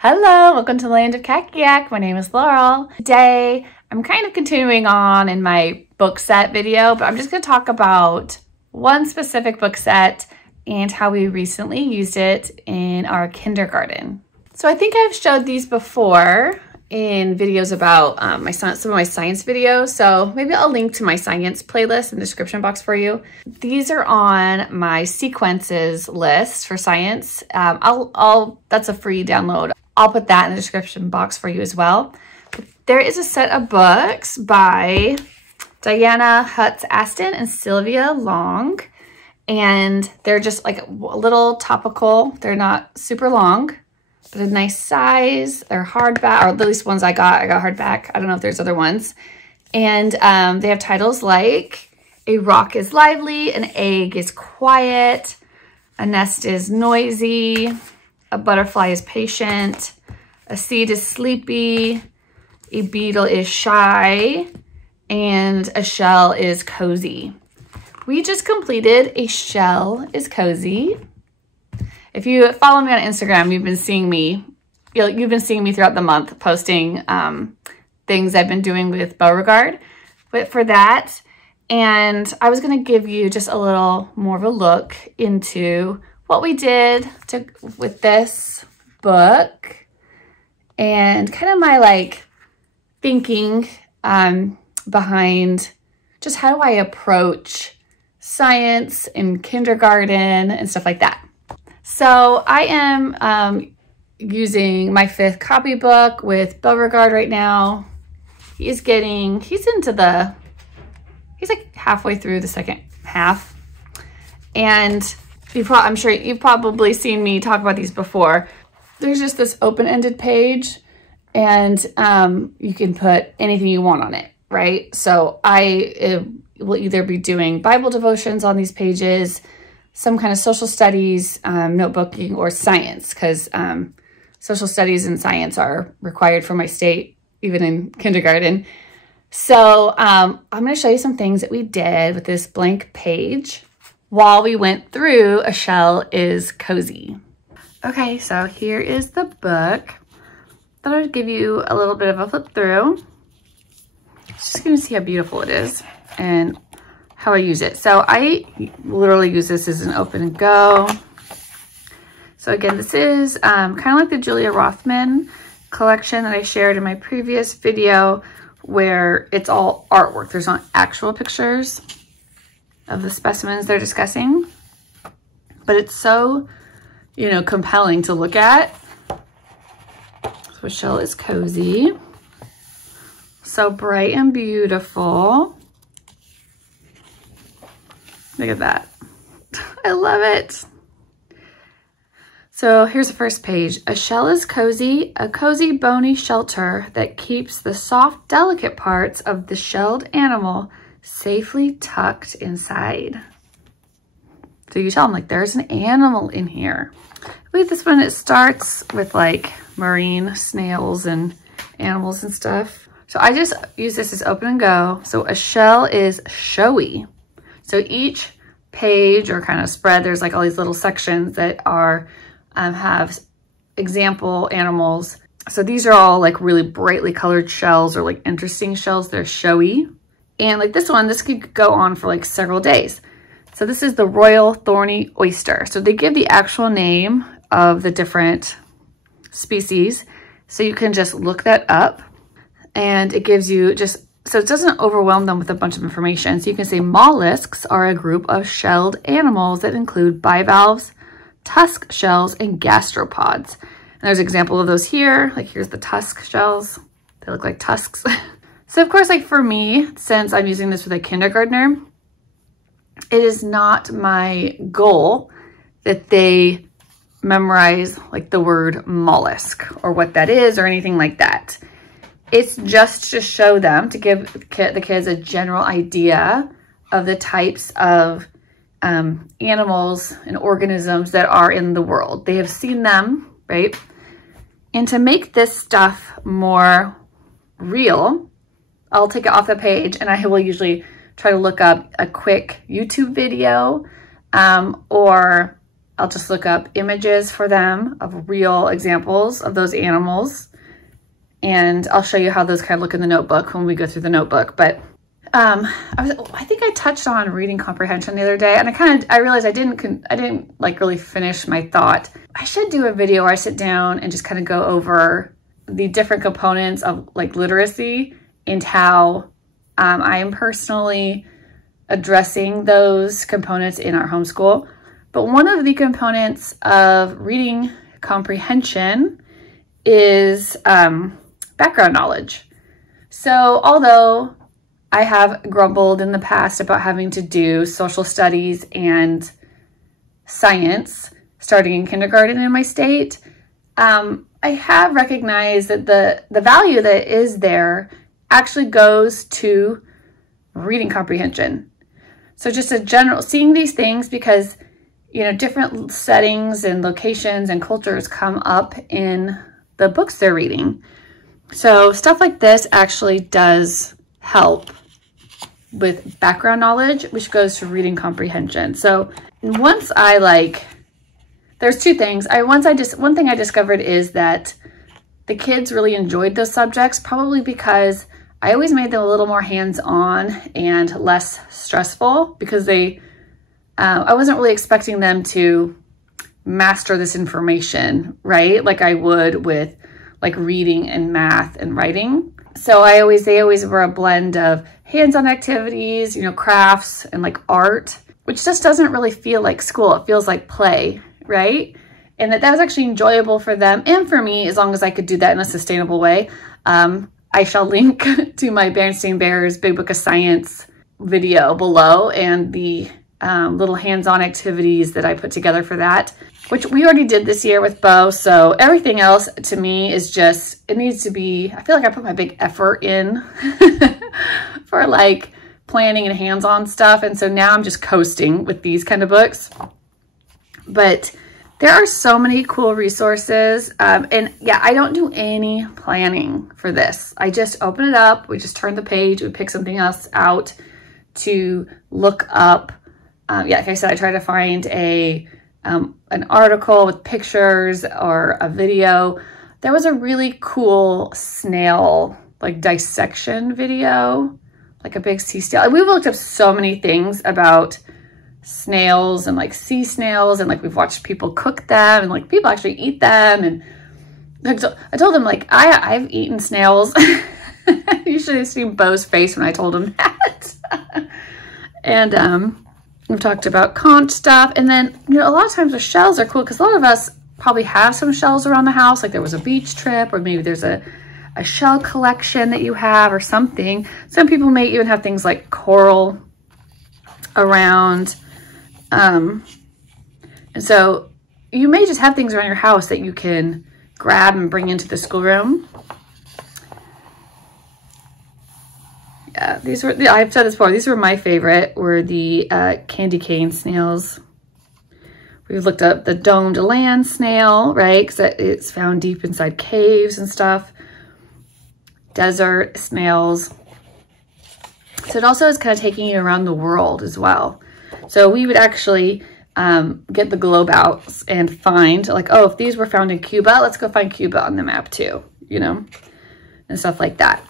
Hello, welcome to the land of Kakiak. My name is Laurel. Today, I'm kind of continuing on in my book set video, but I'm just going to talk about one specific book set and how we recently used it in our kindergarten. So I think I've showed these before in videos about some of my science videos. So maybe I'll link to my science playlist in the description box for you. These are on my sequences list for science. That's a free download. I'll put that in the description box for you as well. There is a set of books by Diana Hutz-Aston and Sylvia Long, and they're just like a little topical. They're not super long, but a nice size. They're hardback, or at least ones I got hardback. I don't know if there's other ones. And they have titles like A Rock is Lively, An Egg is Quiet, A Nest is Noisy, A Butterfly is Patient, A Seed is Sleepy, A Beetle is Shy, and A Shell is Cozy. We just completed A Shell is Cozy. If you follow me on Instagram, you've been seeing me throughout the month posting things I've been doing with Beauregard. But for that, and I was going to give you just a little more of a look into what we did with this book and kind of my thinking behind just how do I approach science in kindergarten and stuff like that. So I am using my 5th copybook with Beauregard right now. He's like halfway through the second half. And I'm sure you've probably seen me talk about these before. There's just this open-ended page, and you can put anything you want on it, right? So I will either be doing Bible devotions on these pages, some kind of social studies, notebooking, or science, because social studies and science are required for my state, even in kindergarten. So I'm going to show you some things that we did with this blank page while we went through A Shell is Cozy. Okay, so here is the book. Thought I'd give you a little bit of a flip through. Just gonna see how beautiful it is and how I use it. So I literally use this as an open and go. So again, this is kind of like the Julia Rothman collection that I shared in my previous video, where it's all artwork. There's not actual pictures of the specimens they're discussing, but it's so, compelling to look at. So A Shell is Cozy. So bright and beautiful. Look at that. I love it. So here's the first page. A shell is cozy, a cozy bony shelter that keeps the soft, delicate parts of the shelled animal safely tucked inside. So you tell them there's an animal in here. I believe this one, it starts with marine snails and animals and stuff. So I just use this as open and go. So a shell is showy. So each page or kind of spread, there's all these little sections that are have example animals. So these are all really brightly colored shells or interesting shells. They're showy. And this one, this could go on for several days. So this is the Royal Thorny Oyster. So they give the actual name of the different species. So you can just look that up, and it gives you so it doesn't overwhelm them with a bunch of information. So you can say mollusks are a group of shelled animals that include bivalves, tusk shells, and gastropods. And there's an example of those here. Here's the tusk shells. They look like tusks. So of course, for me, since I'm using this with a kindergartner, it is not my goal that they memorize the word mollusk or what that is or anything like that. It's just to show them, to give the kids a general idea of the types of animals and organisms that are in the world. They have seen them, right? And to make this stuff more real, I'll take it off the page, and I will usually try to look up a quick YouTube video or I'll just look up images for them of real examples of those animals. And I'll show you how those kind of look in the notebook when we go through the notebook. But I think I touched on reading comprehension the other day, and I realized I didn't like really finish my thought. I should do a video where I sit down and just kind of go over the different components of like literacy and how I am personally addressing those components in our homeschool. But one of the components of reading comprehension is background knowledge. So although I have grumbled in the past about having to do social studies and science starting in kindergarten in my state, I have recognized that the value that is there actually goes to reading comprehension. So just a general, seeing these things because, you know, different settings and locations and cultures come up in the books they're reading. So stuff like this actually does help with background knowledge, which goes to reading comprehension. So once there's two things. One thing I discovered is that the kids really enjoyed those subjects, probably because I always made them a little more hands-on and less stressful because I wasn't really expecting them to master this information, right? Like I would with like reading and math and writing. So they always were a blend of hands-on activities, you know, crafts and like art, which just doesn't really feel like school. It feels like play, right? And that was actually enjoyable for them and for me, as long as I could do that in a sustainable way. I shall link to my Berenstain Bears Big Book of Science video below and the little hands-on activities that I put together for that, which we already did this year with Bo. So everything else to me is just, it needs to be, I feel like I put my big effort in for like planning and hands-on stuff. And so now I'm just coasting with these kind of books. But there are so many cool resources. And yeah, I don't do any planning for this. I just open it up. We just turn the page. We pick something else out to look up. Yeah, like I said, I try to find an article with pictures or a video. There was a really cool snail like dissection video, like a big sea snail. We've looked up so many things about snails and like sea snails, and like we've watched people cook them and like people actually eat them. And like, so I told them like I've eaten snails. You should have seen Bo's face when I told him that. And we've talked about conch stuff. And then, you know, a lot of times the shells are cool because a lot of us probably have some shells around the house. Like there was a beach trip, or maybe there's a shell collection that you have or something. Some people may even have things like coral around. And so you may just have things around your house that you can grab and bring into the schoolroom. Yeah, these were, I've said this before, these were my favorite, were the candy cane snails. We've looked up the domed land snail, right? Because it's found deep inside caves and stuff. Desert snails. So it also is kind of taking you around the world as well. So we would actually get the globe out and find like, oh, if these were found in Cuba, let's go find Cuba on the map too, you know, and stuff like that.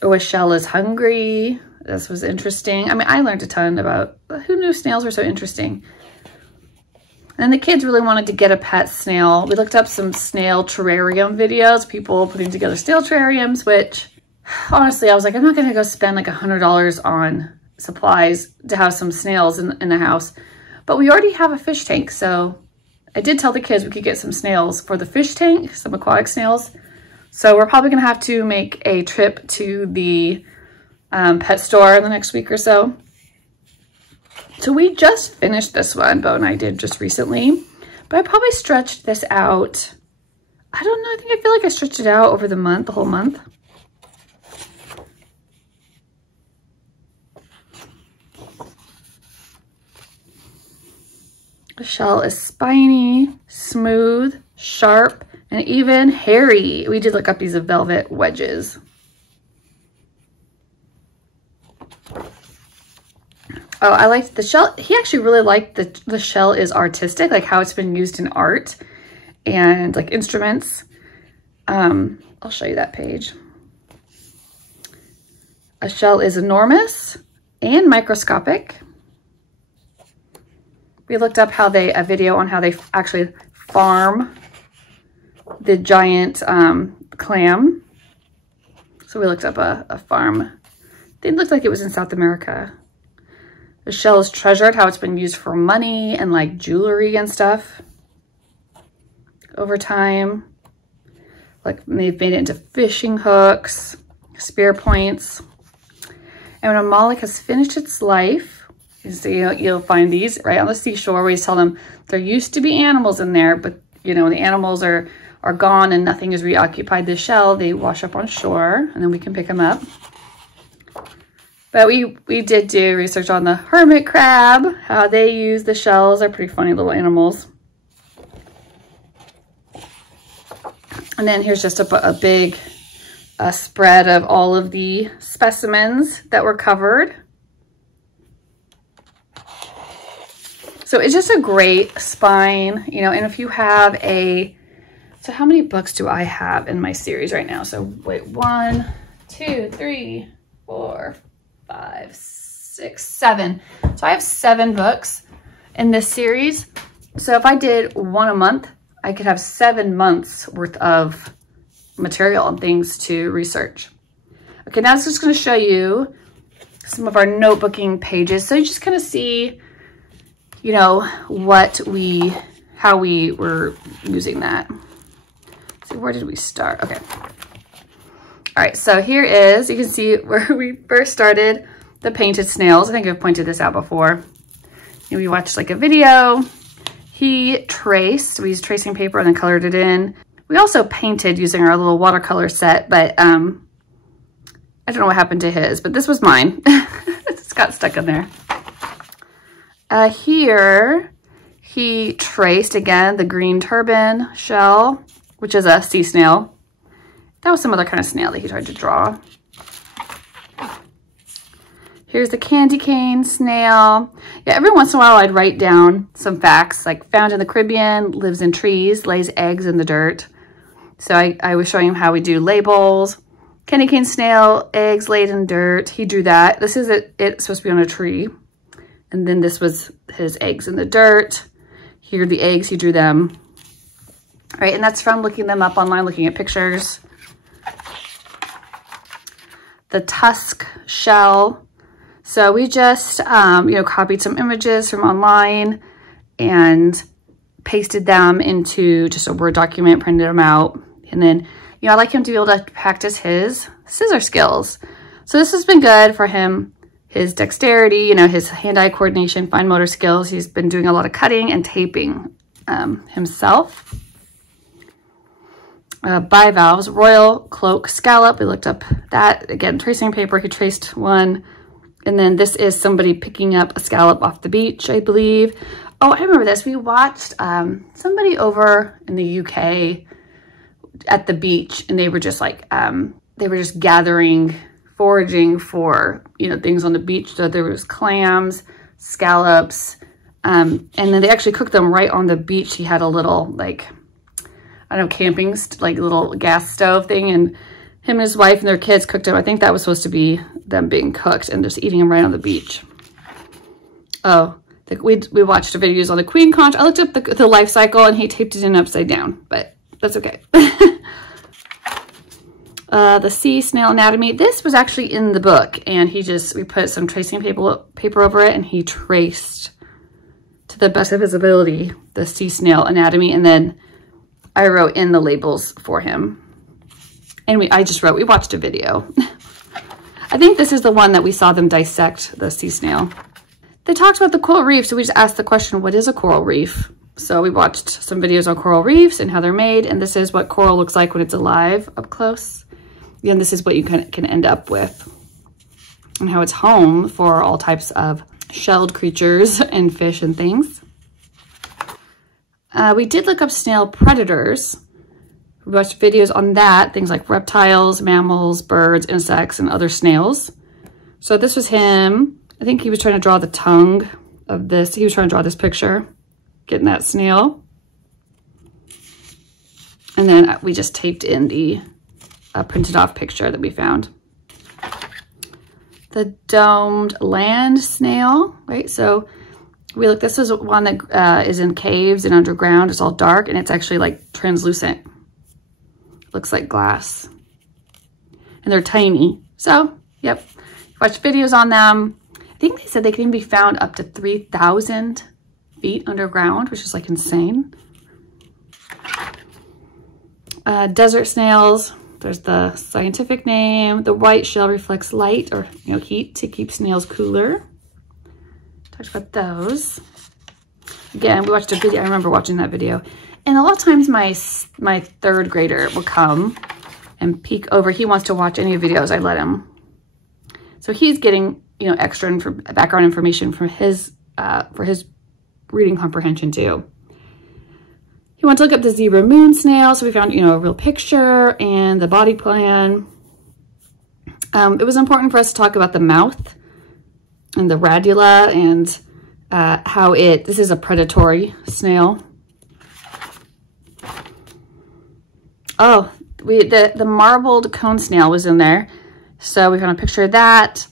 Or a shell is hungry. This was interesting. I mean, I learned a ton about, who knew snails were so interesting. And the kids really wanted to get a pet snail. We looked up some snail terrarium videos, people putting together snail terrariums, which honestly, I was like, I'm not going to go spend like $100 on supplies to have some snails in the house. But we already have a fish tank. So I did tell the kids we could get some snails for the fish tank, some aquatic snails. So we're probably going to have to make a trip to the pet store in the next week or so. So we just finished this one, Bo and I did just recently, but I probably stretched this out. I don't know, I feel like I stretched it out over the month, the whole month. The shell is spiny, smooth, sharp, and even hairy. We did look up these velvet wedges. Oh, I liked the shell. He actually really liked the shell is artistic, like how it's been used in art and like instruments. I'll show you that page. A shell is enormous and microscopic. We looked up a video on how they actually farm the giant clam. So we looked up a farm. It looked like it was in South America. The shell is treasured, how it's been used for money and like jewelry and stuff over time. Like they've made it into fishing hooks, spear points. And when a mollusk has finished its life, so you'll find these right on the seashore. We tell them there used to be animals in there, but you know, the animals are gone and nothing has reoccupied the shell. They wash up on shore and then we can pick them up. But we did do research on the hermit crab, how they use the shells. They're pretty funny little animals. And then here's just a big spread of all of the specimens that were covered. So it's just a great spine, you know, and if you have so how many books do I have in my series right now? So wait, 1, 2, 3, 4, 5, 6, 7. So I have 7 books in this series. So if I did one a month, I could have 7 months worth of material and things to research. Okay, now it's just going to show you some of our notebooking pages. So you just kind of see, you know, how we were using that. So where did we start? Okay. All right, so here is, you can see where we first started the painted snails. I think I've pointed this out before. And we watched like a video. We used tracing paper and then colored it in. We also painted using our little watercolor set, but I don't know what happened to his, but this was mine. It's got stuck in there. Here, he traced, again, the green turban shell, which is a sea snail. That was some other kind of snail that he tried to draw. Here's the candy cane snail. Yeah, every once in a while I'd write down some facts, like found in the Caribbean, lives in trees, lays eggs in the dirt. So I was showing him how we do labels. Candy cane snail, eggs laid in dirt. He drew that. This is it's supposed to be on a tree. And then this was his eggs in the dirt. Here are the eggs, he drew them. All right, and that's from looking them up online, looking at pictures. The tusk shell. So we just, copied some images from online and pasted them into just a Word document, printed them out. And then, I like him to be able to practice his scissor skills. So this has been good for him, his dexterity, his hand-eye coordination, fine motor skills. He's been doing a lot of cutting and taping himself. Bivalves, royal cloak scallop. We looked up that. Again, tracing paper, he traced one. And then this is somebody picking up a scallop off the beach, I believe. Oh, I remember this. We watched somebody over in the UK at the beach, and they were just like, they were just gathering, foraging for, things on the beach. So there was clams, scallops, and then they actually cooked them right on the beach. He had a little, camping, little gas stove thing, and him and his wife and their kids cooked them. I think that was supposed to be them being cooked and just eating them right on the beach. Oh, we watched the videos on the queen conch. I looked up the life cycle and he taped it in upside down, but that's okay. The sea snail anatomy. This was actually in the book, and we put some tracing paper over it, and he traced to the best of his ability the sea snail anatomy, and then I wrote in the labels for him. And we watched a video. I think this is the one that we saw them dissect the sea snail. They talked about the coral reef, so we just asked the question, what is a coral reef? So we watched some videos on coral reefs and how they're made, and this is what coral looks like when it's alive up close. And this is what you can end up with, and how it's home for all types of shelled creatures and fish and things. We did look up snail predators. We watched videos on that, things like reptiles, mammals, birds, insects, and other snails. So this was him I think he was trying to draw the tongue of this. He was trying to draw this picture, getting that snail. And then we just taped in the printed off picture that we found. The domed land snail, right? So we look, this is one that is in caves and underground. It's all dark and it's actually like translucent. Looks like glass. And they're tiny. So, yep, watched videos on them. I think they said they can even be found up to 3,000 feet underground, which is like insane. Desert snails, there's the scientific name. The white shell reflects light or heat to keep snails cooler. Talked about those. Again, we watched a video. I remember watching that video. And a lot of times my third grader will come and peek over. He wants to watch any videos I let him. So he's getting, extra background information from his, for his reading comprehension too. He wanted to look up the zebra moon snail. So we found, a real picture and the body plan. It was important for us to talk about the mouth and the radula and how this is a predatory snail. Oh, the marbled cone snail was in there. So we found a picture of that.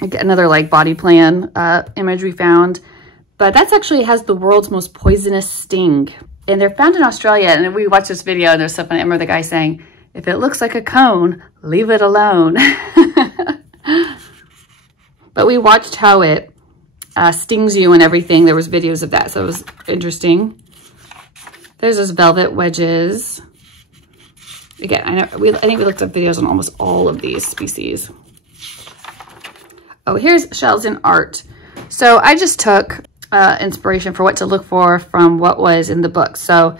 Another like body plan image we found. But that's actually has the world's most poisonous sting. And they're found in Australia. And we watched this video and there's something, I remember the guy saying, if it looks like a cone, leave it alone. But we watched how it stings you and everything. There was videos of that, so it was interesting. There's those velvet wedges. Again, I think we looked up videos on almost all of these species. Oh, here's shells in art. So I just took inspiration for what to look for from what was in the book. So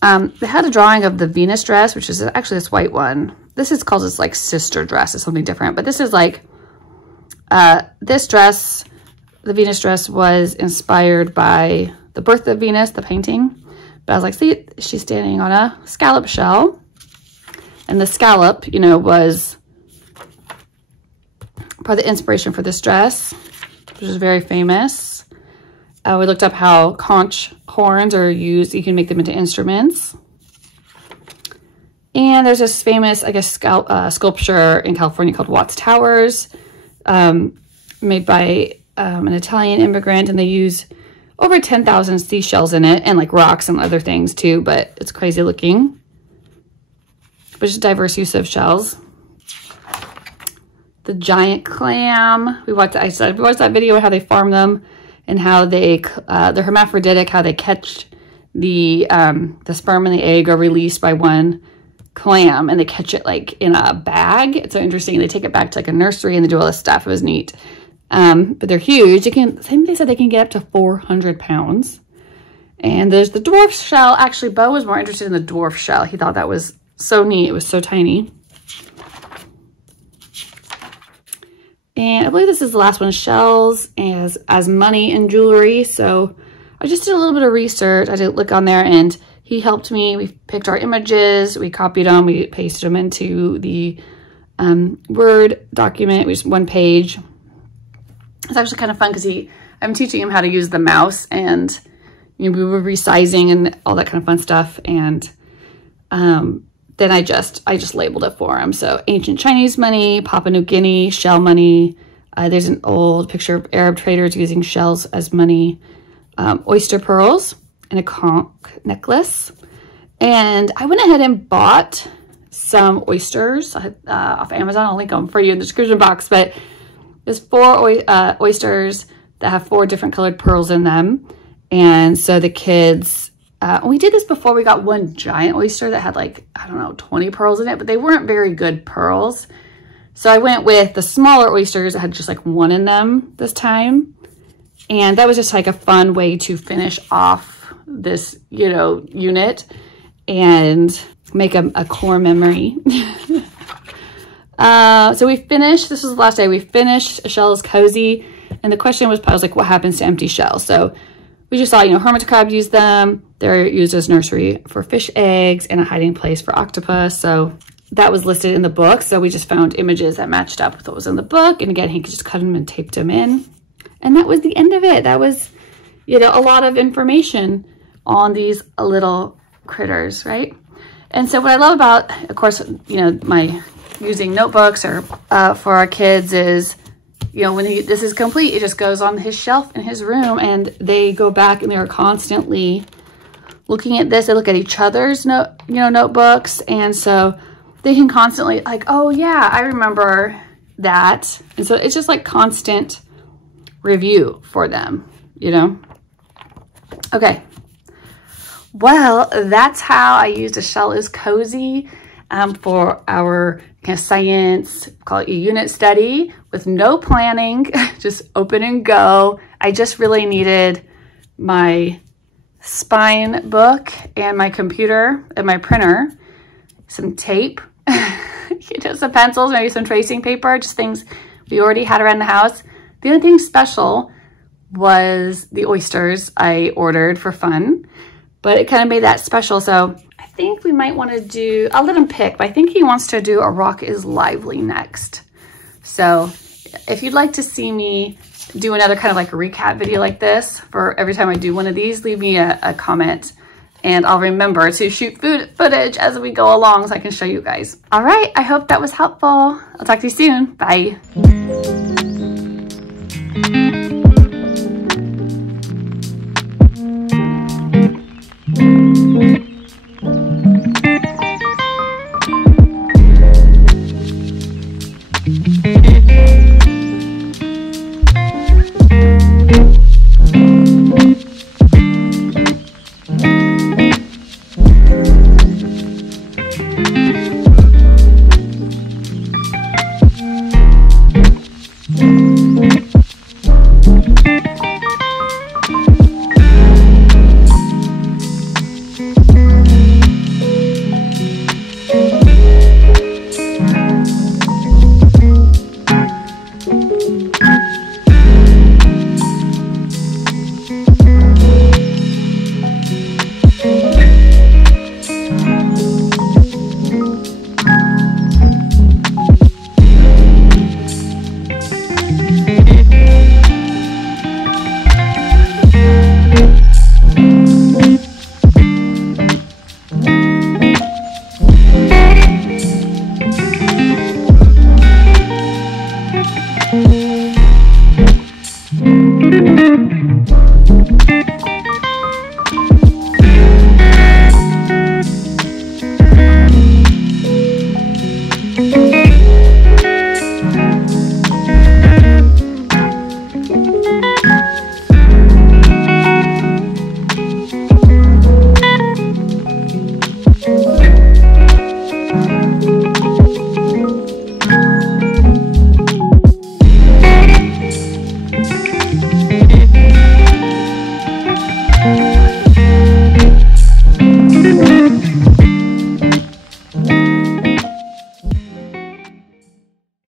they had a drawing of the Venus dress, which is actually this white one. This is called this like sister dress. It's something different, but this is like this dress, the Venus dress, was inspired by the Birth of Venus, the painting. But I was like, see, she's standing on a scallop shell. And the scallop, was part of the inspiration for this dress, which is very famous. We looked up how conch horns are used. You can make them into instruments. And there's this famous, I guess, sculpture in California called Watts Towers, made by an Italian immigrant, and they use over 10,000 seashells in it, and like rocks and other things too, but it's crazy looking. But just diverse use of shells. The giant clam. We watched that video of how they farm them and how they're hermaphroditic, how they catch the sperm and the egg are released by one clam, and they catch it like in a bag. It's so interesting. They take it back to like a nursery and they do all this stuff. It was neat. But they're huge. They said they can get up to 400 pounds. And there's the dwarf shell. Actually, Bo was more interested in the dwarf shell. He thought that was so neat. It was so tiny. And I believe this is the last one, shells as money and jewelry. So I just did a little bit of research. I did look on there and he helped me. We picked our images, we copied them, we pasted them into the Word document, which is one page. It's actually kind of fun because I'm teaching him how to use the mouse, and we were resizing and all that kind of fun stuff. And then I just labeled it for him. So ancient Chinese money, Papua New Guinea, shell money. There's an old picture of Arab traders using shells as money, oyster pearls, and a conch necklace. And I went ahead and bought some oysters off Amazon. I'll link them for you in the description box. But there's 4 oysters that have 4 different colored pearls in them. And so the kids, we did this before. We got one giant oyster that had like, I don't know, 20 pearls in it, but they weren't very good pearls. So I went with the smaller oysters that had just like 1 in them this time. And that was just like a fun way to finish off this, unit and make a core memory. So we finished, this was the last day, we finished A Shell is Cozy. And the question was posed like, what happens to empty shells? So we just saw, hermit crab use them. They're used as nursery for fish eggs and a hiding place for octopus. So that was listed in the book. So we just found images that matched up with what was in the book. And again, he just cut them and taped them in. And that was the end of it. That was, you know, a lot of information on these little critters, right? And so what I love about, of course, you know, my using notebooks or for our kids is, you know, when this is complete, it just goes on his shelf in his room, and they go back and they're constantly looking at this. They look at each other's notebooks, and so they can constantly like, oh yeah, I remember that. And so it's just like constant review for them, you know? Okay. Well, that's how I used A Shell is Cozy for our kind of science, call it a unit study with no planning, just open and go. I just really needed my spine book and my computer and my printer, some tape, you know, some pencils, maybe some tracing paper, just things we already had around the house. The only thing special was the oysters I ordered for fun, but it kind of made that special. So I think we might want to do, I'll let him pick, but I think he wants to do A Rock is Lively next. So if you'd like to see me do another kind of like a recap video like this for every time I do one of these, leave me a comment and I'll remember to shoot footage as we go along so I can show you guys. All right, I hope that was helpful. I'll talk to you soon. Bye.